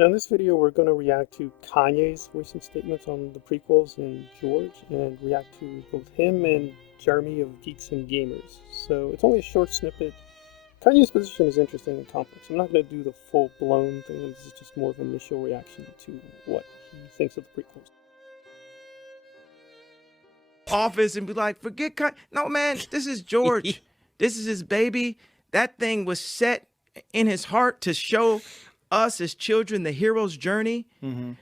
In this video, we're going to react to Kanye's recent statements on the prequels and George, and react to both him and Jeremy of Geeks and Gamers. So it's only a short snippet. Kanye's position is interesting and complex. I'm not going to do the full-blown thing. This is just more of an initial reaction to what he thinks of the prequels. Office and be like, forget Kanye. No, man, this is George. This is his baby. That thing was set in his heart to show us as children the hero's journey,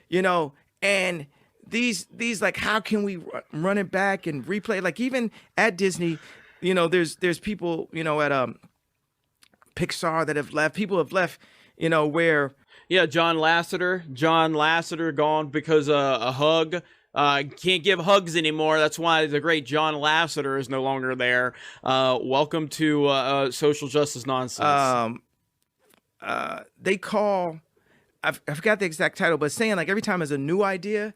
you know, and these like, how can we run it back and replay? Like, even at Disney, you know, there's people, you know, at Pixar that have left. People have left, you know, where Yeah, John Lasseter gone because a hug. Can't give hugs anymore. That's why the great John Lasseter is no longer there. Welcome to social justice nonsense. they call, I forgot the exact title, but saying like every time there's a new idea,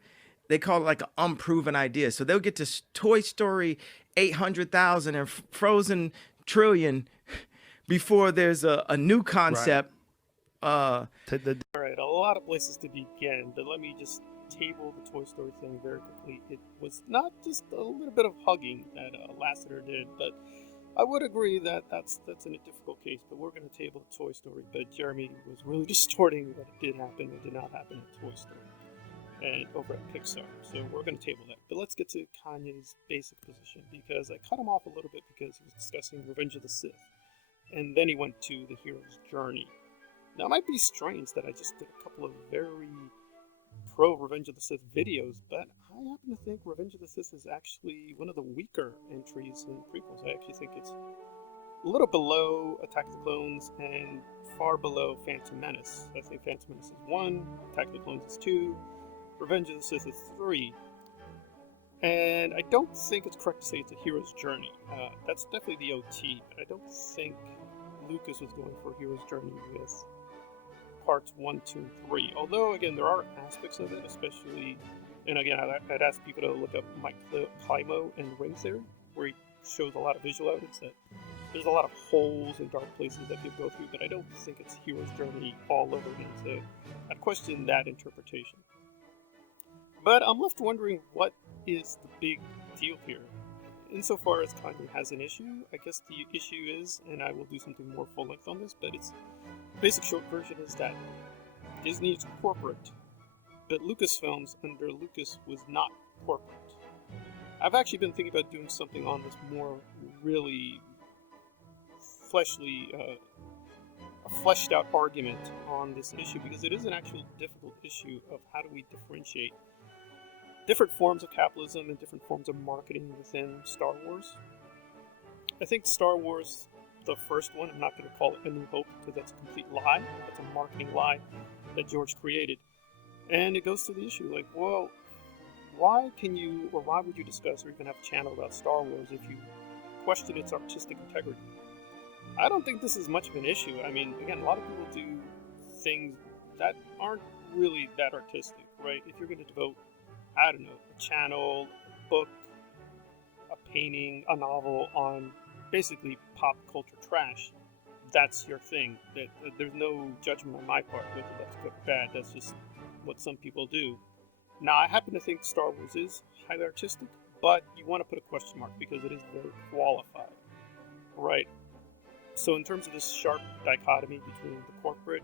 they call it like an unproven idea. So they'll get to Toy Story 800,000 and Frozen trillion before there's a new concept. All right, a lot of places to begin, but let me just table the Toy Story thing very quickly. It was not just a little bit of hugging that Lasseter did, but I would agree that that's in a difficult case. But we're going to table the Toy Story. But Jeremy was really distorting what did happen or did not happen in Toy Story and over at Pixar. So we're going to table that. But let's get to Kanye's basic position, because I cut him off a little bit because he was discussing Revenge of the Sith, and then he went to the hero's journey. Now, it might be strange that I just did a couple of very pro Revenge of the Sith videos, but I happen to think Revenge of the Sith is actually one of the weaker entries in the prequels. I actually think it's a little below Attack of the Clones and far below Phantom Menace. I think Phantom Menace is 1, Attack of the Clones is 2, Revenge of the Sith is 3. And I don't think it's correct to say it's a hero's journey. That's definitely the OT, but I don't think Lucas was going for a hero's journey with parts 1, 2, and 3. Although, again, there are aspects of it, especially, and again, I'd ask people to look up Mike Climo and Ring Theory, where he shows a lot of visual evidence that there's a lot of holes and dark places that people go through, but I don't think it's hero's journey all over again, so I'd question that interpretation. But I'm left wondering, what is the big deal here? Insofar as Kanye has an issue, I guess the issue is, and I will do something more full length on this, but its basic short version is that Disney is corporate, but Lucasfilms under Lucas was not corporate. I've actually been thinking about doing something on this more really a fleshed out argument on this issue, because it is an actual difficult issue of how do we differentiate different forms of capitalism and different forms of marketing within Star Wars. I think Star Wars, the first one, I'm not going to call it A New Hope because that's a complete lie. That's a marketing lie that George created. And it goes to the issue like, well, why would you discuss or even have a channel about Star Wars if you question its artistic integrity? I don't think this is much of an issue. I mean, again, a lot of people do things that aren't really that artistic, right? If you're going to devote, I don't know, a channel, a book, a painting, a novel on basically pop culture trash, that's your thing. There's no judgment on my part whether that's good or bad. That's just what some people do. Now, I happen to think Star Wars is highly artistic, but you want to put a question mark because it is very qualified, right? So in terms of this sharp dichotomy between the corporate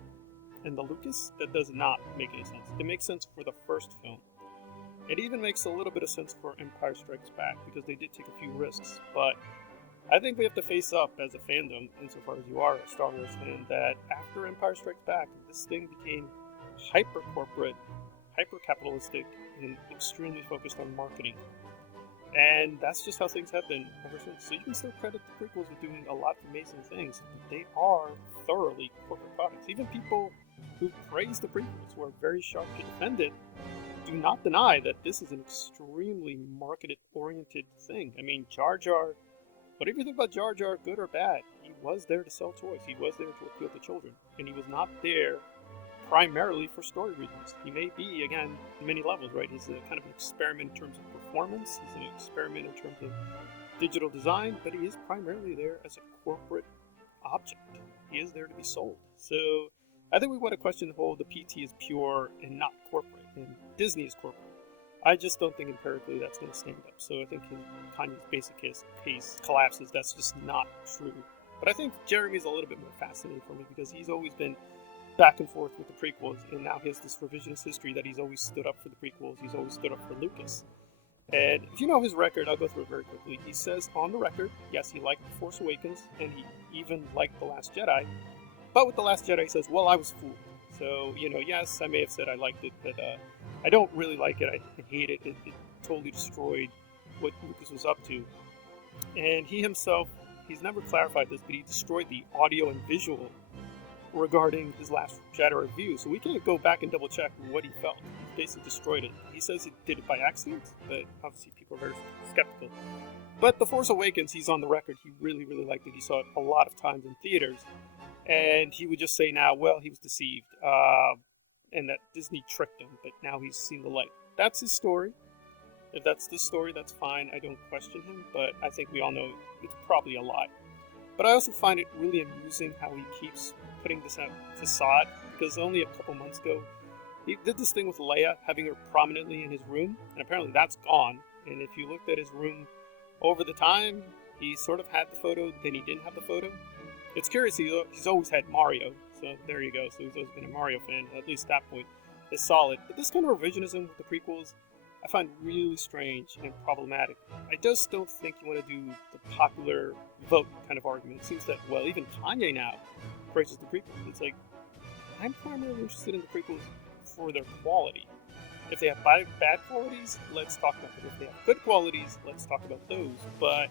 and the Lucas, that does not make any sense. It makes sense for the first film. It even makes a little bit of sense for Empire Strikes Back, because they did take a few risks, but I think we have to face up as a fandom, insofar as you are a Star Wars fan, that after Empire Strikes Back, this thing became hyper-corporate, hyper-capitalistic, and extremely focused on marketing. And that's just how things have been ever since. So you can still credit the prequels with doing a lot of amazing things, but they are thoroughly corporate products. Even people who praise the prequels, who are very sharp to defend it, do not deny that this is an extremely market-oriented thing. I mean, Jar Jar, whatever you think about Jar Jar, good or bad, he was there to sell toys. He was there to appeal to children. And he was not there primarily for story reasons. He may be, again, many levels, right? He's a kind of an experiment in terms of performance. He's an experiment in terms of digital design, but he is primarily there as a corporate object. He is there to be sold. So I think we want to question the whole the PT is pure and not corporate, and Disney is corporate. I just don't think empirically that's going to stand up. So I think Kanye's basic case collapses. That's just not true. But I think Jeremy's a little bit more fascinating for me because he's always been back and forth with the prequels, and now he has this revisionist history that he's always stood up for the prequels. He's always stood up for Lucas. And if you know his record, I'll go through it very quickly. He says on the record, yes, he liked The Force Awakens, and he even liked The Last Jedi. But with The Last Jedi, he says, well, I was fooled. So, yes, I may have said I liked it, but I don't really like it. I hate it. It totally destroyed what Lucas was up to. And he himself, he's never clarified this, but he destroyed the audio and visual regarding his Last Jedi review. So we can't go back and double check what he felt. He basically destroyed it. He says he did it by accident, but obviously people are very skeptical. But The Force Awakens, he's on the record. He really, really liked it. He saw it a lot of times in theaters. And he would just say now, well, he was deceived, and that Disney tricked him, but now he's seen the light. That's his story. If that's the story, that's fine. I don't question him, but I think we all know it's probably a lie. But I also find it really amusing how he keeps putting this facade, because only a couple months ago, he did this thing with Leia, having her prominently in his room, and apparently that's gone. And if you looked at his room over the time, he sort of had the photo, then he didn't have the photo. It's curious, he's always had Mario, so there you go. So he's always been a Mario fan, at least that point is solid. But this kind of revisionism with the prequels, I find really strange and problematic. I just don't think you want to do the popular vote kind of argument. It seems that, well, even Kanye now praises the prequels. It's like, I'm primarily interested in the prequels for their quality. If they have bad qualities, let's talk about them. If they have good qualities, let's talk about those. But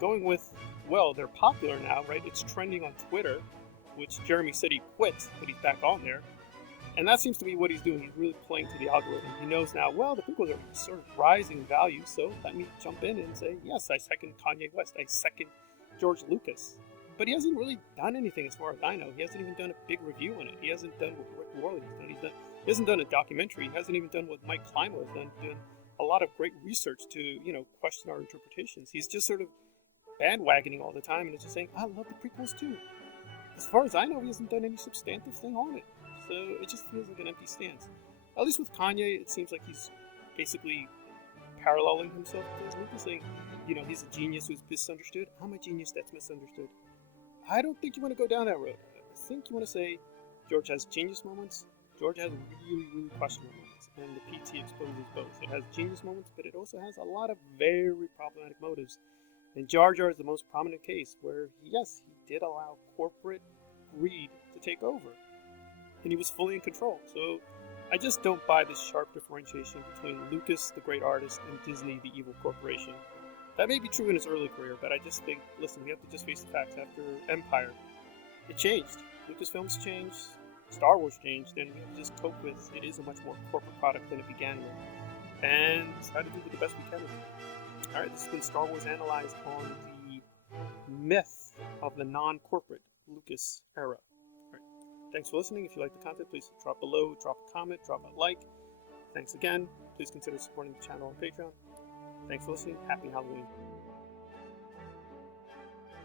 going with, well, they're popular now, right? It's trending on Twitter, which Jeremy said he quit, but he's back on there. And that seems to be what he's doing. He's really playing to the algorithm. He knows now, well, the prequels are sort of rising in value, so let me jump in and say, yes, I second Kanye West. I second George Lucas. But he hasn't really done anything as far as I know. He hasn't even done a big review on it. He hasn't done what Rick Worley has done. He hasn't done a documentary. He hasn't even done what Mike Kleinman has done. Done a lot of great research to, question our interpretations. He's just sort of bandwagoning all the time and it's just saying, I love the prequels too. As far as I know, he hasn't done any substantive thing on it. So it just feels like an empty stance. At least with Kanye, it seems like he's basically paralleling himself to Lucas, saying, he's a genius who's misunderstood. I'm a genius that's misunderstood. I don't think you want to go down that road. I think you want to say George has genius moments. George has really, really questionable moments. And the PT exposes both. It has genius moments, but it also has a lot of very problematic motives. And Jar Jar is the most prominent case where, yes, he did allow corporate greed to take over. And he was fully in control. So I just don't buy this sharp differentiation between Lucas, the great artist, and Disney, the evil corporation. That may be true in his early career, but I just think, listen, we have to just face the facts. After Empire, it changed. Lucasfilms changed, Star Wars changed, and we have to just cope with it is a much more corporate product than it began with. And try to do the best we can with it. Alright, this has been Star Wars Analyzed on the myth of the non-corporate Lucas era. Thanks for listening. If you like the content, please drop below, drop a comment, drop a like. Thanks again. Please consider supporting the channel on Patreon. Thanks for listening. Happy Halloween.